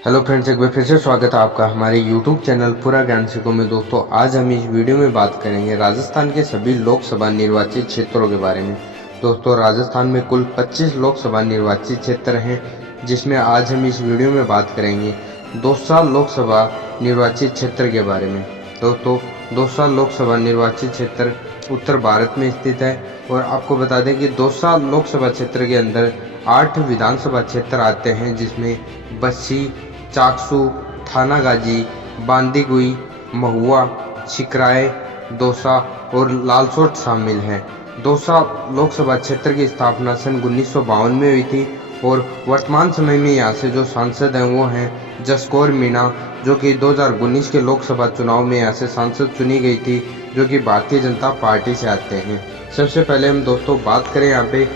Hello friends, एक बार फिर से स्वागत है आपका हमारे यूट्यूब चैनल पूरा ज्ञान सिखो में। दोस्तों, आज हम इस वीडियो में बात करेंगे राजस्थान के सभी लोकसभा निर्वाचित क्षेत्रों के बारे में। दोस्तों, राजस्थान में कुल 25 लोकसभा निर्वाचित क्षेत्र हैं, जिसमें आज हम इस वीडियो में बात करेंगे दौसा लोकसभा निर्वाचित क्षेत्र के बारे में। दोस्तों, दौसा लोकसभा निर्वाचित क्षेत्र उत्तर भारत में स्थित है और आपको बता दें कि दौसा लोकसभा क्षेत्र के अंदर 8 विधानसभा क्षेत्र आते हैं, जिसमें बस्सी, चाकसू, थानागाजी, बांदीकुई, महुआ, सिकराय, दौसा और लालसोट शामिल हैं। दौसा लोकसभा क्षेत्र की स्थापना सन 1952 में हुई थी और वर्तमान समय में यहाँ से जो सांसद हैं वो हैं जसकौर मीणा, जो कि 2019 के लोकसभा चुनाव में यहाँ से सांसद चुनी गई थी, जो कि भारतीय जनता पार्टी से आते हैं। सबसे पहले हम दोस्तों बात करें यहाँ पे,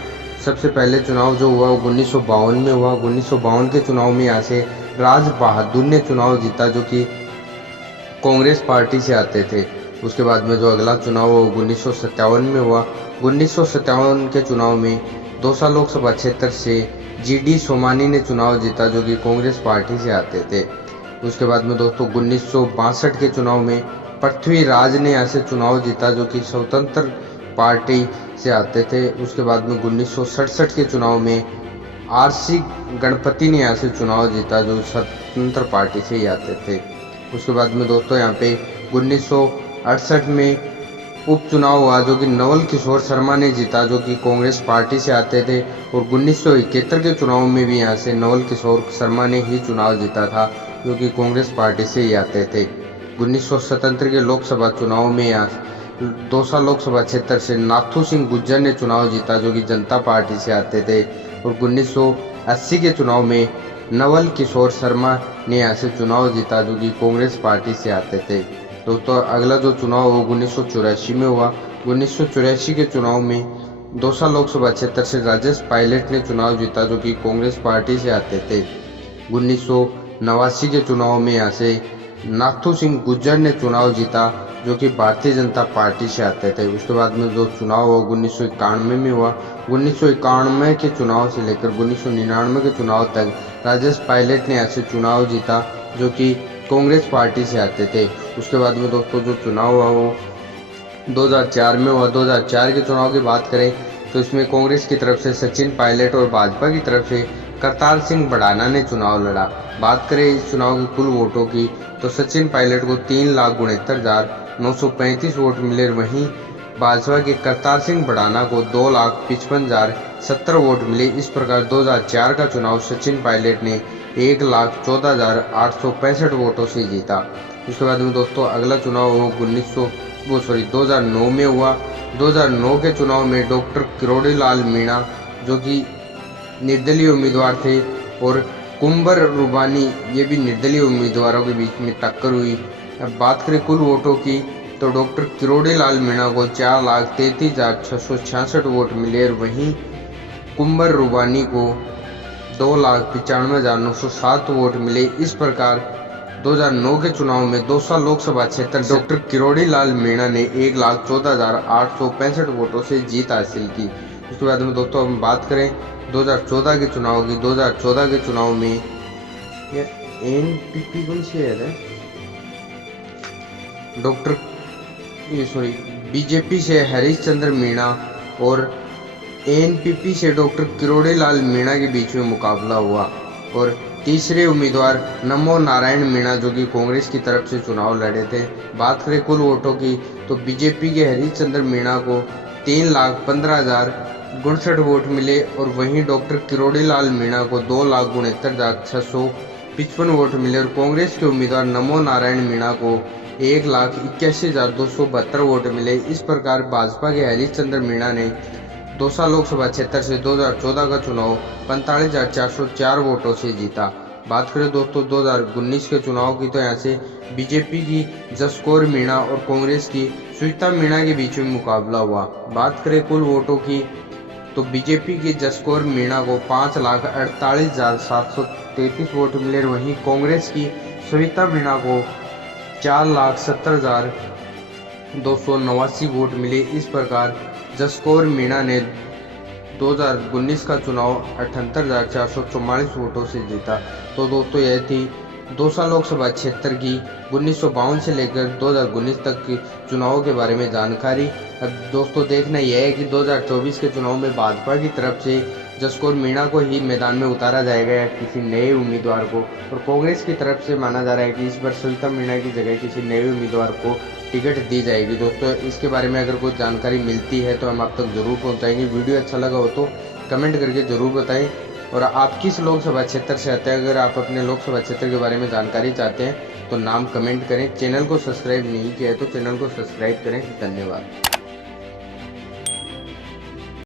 सबसे पहले चुनाव जो हुआ 1952 में हुआ। 1952 के चुनाव में यहाँ से राज बहादुर ने चुनाव जीता, जो कि कांग्रेस पार्टी से आते थे। उसके बाद में जो अगला चुनाव वो 1957 में हुआ। 1957 के चुनाव में दौसा लोकसभा क्षेत्र से जीडी सोमानी ने चुनाव जीता, जो कि कांग्रेस पार्टी से आते थे। उसके बाद में दोस्तों 1962 के चुनाव में पृथ्वीराज ने यहाँ से चुनाव जीता, जो कि स्वतंत्र पार्टी से आते थे। उसके बाद में 1967 के चुनाव में आरसी गणपति ने यहाँ से चुनाव जीता, जो स्वतंत्र पार्टी से ही आते थे। उसके बाद में दोस्तों यहाँ पे 1968 में उपचुनाव हुआ, जो कि नवल किशोर शर्मा ने जीता, जो कि कांग्रेस पार्टी से आते थे। और 1971 के चुनाव में भी यहाँ से नवल किशोर शर्मा ने ही चुनाव जीता था, जो कि कांग्रेस पार्टी से ही आते थे। 1977 के लोकसभा चुनाव में यहाँ दौसा लोकसभा क्षेत्र से नाथू सिंह गुज्जर ने चुनाव जीता, जो कि जनता पार्टी से आते थे। और 1980 के चुनाव में नवल किशोर शर्मा ने यहाँ से चुनाव जीता, जो कि कांग्रेस पार्टी से आते थे। दोस्तों, अगला जो चुनाव वो 1984 में हुआ। 1984 के चुनाव में दौसा लोकसभा क्षेत्र से राजेश पायलट ने चुनाव जीता, जो कि कांग्रेस पार्टी से आते थे। 1989 के चुनाव में यहाँ से नाथू सिंह गुज्जर ने चुनाव जीता, जो कि भारतीय जनता पार्टी से आते थे। उसके बाद में जो चुनाव हुआ 1991 में हुआ। 1991 के चुनाव से लेकर 1999 के चुनाव तक राजेश पायलट ने ऐसे चुनाव जीता, जो कि कांग्रेस पार्टी से आते थे। उसके बाद में दोस्तों जो चुनाव हुआ वो 2004 में हुआ। 2004 के चुनाव की बात करें तो इसमें कांग्रेस की तरफ से सचिन पायलट और भाजपा की तरफ से करतार सिंह भड़ाना ने चुनाव लड़ा। बात करें इस चुनाव की कुल वोटों की तो सचिन पायलट को 3,69,935 वोट मिले, वहीं भाजपा के करतार सिंह भड़ाना को 2,55,070 वोट मिले। इस प्रकार 2004 का चुनाव सचिन पायलट ने 1,14,865 वोटों से जीता। उसके बाद में दोस्तों अगला चुनाव वो 2009 में हुआ। 2009 के चुनाव में डॉक्टर किरोड़ी लाल मीणा, जो कि निर्दलीय उम्मीदवार थे, और कुंवर रुबानी, ये भी निर्दलीय उम्मीदवारों के बीच में टक्कर हुई। अब बात करें कुल वोटों की तो डॉक्टर किरोड़ी लाल मीणा को 4,33,666 वोट मिले, और वहीं कुंवर रुबानी को 2,95,907 वोट मिले। इस प्रकार 2009 के चुनाव में दौसा लोकसभा क्षेत्र डॉक्टर किरोड़ी लाल मीणा ने 1,14,865 वोटों से जीत हासिल की। उसके बाद में दोस्तों हम बात करें 2014 के चुनाव की। 2014 के चुनाव में एनपीपी कौन सी है बीजेपी से हरीशचंद्र मीणा और एनपीपी से डॉक्टर किरोड़ी लाल मीणा के बीच में मुकाबला हुआ, और तीसरे उम्मीदवार नमो नारायण मीणा, जो कि कांग्रेस की तरफ से चुनाव लड़े थे। बात करें कुल वोटों की तो बीजेपी के हरीशचंद्र मीणा को 3,15,069 वोट मिले, और वहीं डॉक्टर किरोड़ी लाल मीणा को 2,69,655 वोट मिले, और कांग्रेस के उम्मीदवार नमो नारायण मीणा को 1,81,272 वोट मिले। इस प्रकार भाजपा के हरीशचंद्र मीणा ने दौसा लोकसभा क्षेत्र से 2014 का चुनाव 45,404 वोटों से जीता। बात करें दोस्तों 2019 के चुनाव की तो यहाँ से बीजेपी की जसकौर मीणा और कांग्रेस की श्वेता मीणा के बीच में मुकाबला हुआ। बात करें कुल वोटों की तो बीजेपी की जसकौर मीणा को 5,48,733 वोट मिले, वहीं कांग्रेस की श्वेता मीणा को 4,70,289 वोट मिले। इस प्रकार जसकौर मीणा ने 2019 का चुनाव 78,444 वोटों से जीता। तो दोस्तों यह थी दौसा लोकसभा क्षेत्र की 1952 से लेकर 2019 तक के चुनावों के बारे में जानकारी। अब दोस्तों देखना यह है कि 2024 के चुनाव में भाजपा की तरफ से जसकौर मीणा को ही मैदान में उतारा जाएगा या किसी नए उम्मीदवार को, और कांग्रेस की तरफ से माना जा रहा है कि इस बार सविता मीणा की जगह किसी नए उम्मीदवार को टिकट दी जाएगी। दोस्तों इसके बारे में अगर कोई जानकारी मिलती है तो हम आप तक जरूर पहुंचाएंगे। वीडियो अच्छा लगा हो तो कमेंट करके जरूर बताएं, और आप किस लोकसभा क्षेत्र से आते हैं, अगर आप अपने लोकसभा क्षेत्र के बारे में जानकारी चाहते हैं तो नाम कमेंट करें। चैनल को सब्सक्राइब नहीं किया है तो चैनल को सब्सक्राइब करें। धन्यवाद।